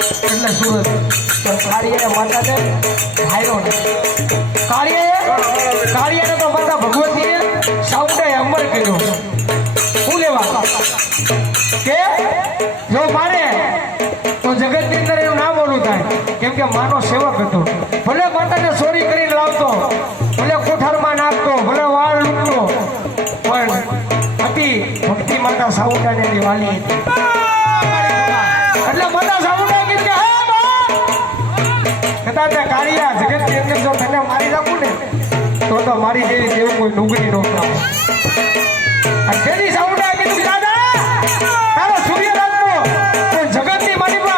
એટલે સુરત તો કાળીએ માતાને ભાઈરો ને કાળીએ તો માતા ભગવતીએ સાઉન્ડે અમર કર્યો શું લેવા કે જો મારે તો જગતની અંદર એનું નામ ઓલું થાય કેમ કે માનો સેવક હતો ભલે માતાને ચોરી કરીને લાવતો ભલે કોઠારમાં નાખતો ભલે વાળ લૂંટતો પણ હતી ભક્તિ માતા સાઉન્ડાને એની વાલી હતી એટલે માતા સાઉન્ડા કીધું કે હે કદાચ કાળિયા જગતની અંદર જો તને મારી નાખું ને તો મારી જેવી દેવું કોઈ ડુંગળી નો ખાવ જેની સાઉન્ડા કીધું દાદા તારો સૂર્યરાજનો કોઈ જગતની મારી પર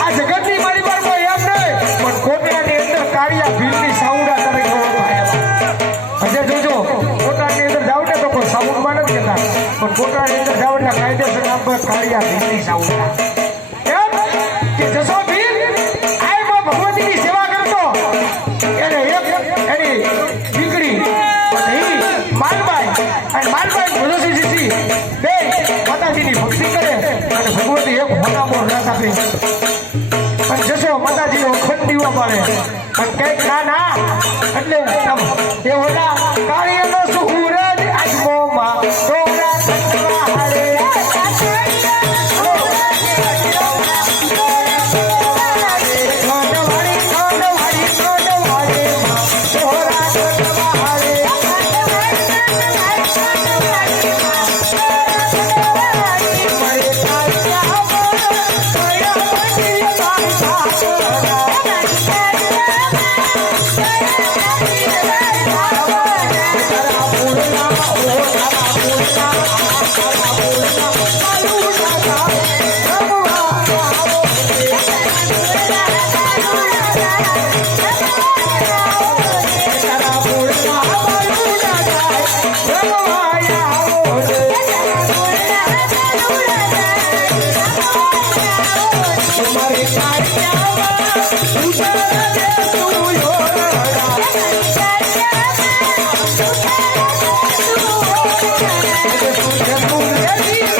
આ જગતની મારી પર કોઈ એમ નહીં પણ કોટડાની અંદર કાળિયા ભીલની સાઉન્ડા તરીકે ઓળખાયા હજે જોજો કોટડાની અંદર જાવ ને તો કોઈ સાઉન્ડમાં નથી કહેતા પણ કોટડાની અંદર જાવ એટલે કાયદેસર નામ પર કાળિયા ભીલની સાઉન્ડા એમ કે જશો ભીલ આયમાં ભગવતીની સેવા કરતો એને એક એની દીકરી માલબાઈ અને માલબાઈ ભરોસી બે માતાજીની ભક્તિ કરે અને ભગવતી એક મોટામો રાત આપે અને જશો માતાજીનો અખંડ દીવા પાડે અને કંઈક ના એટલે એ ઓલા કાર્યનો સુહૂરજ આજમોમાં તોરા થવા હારે Ready?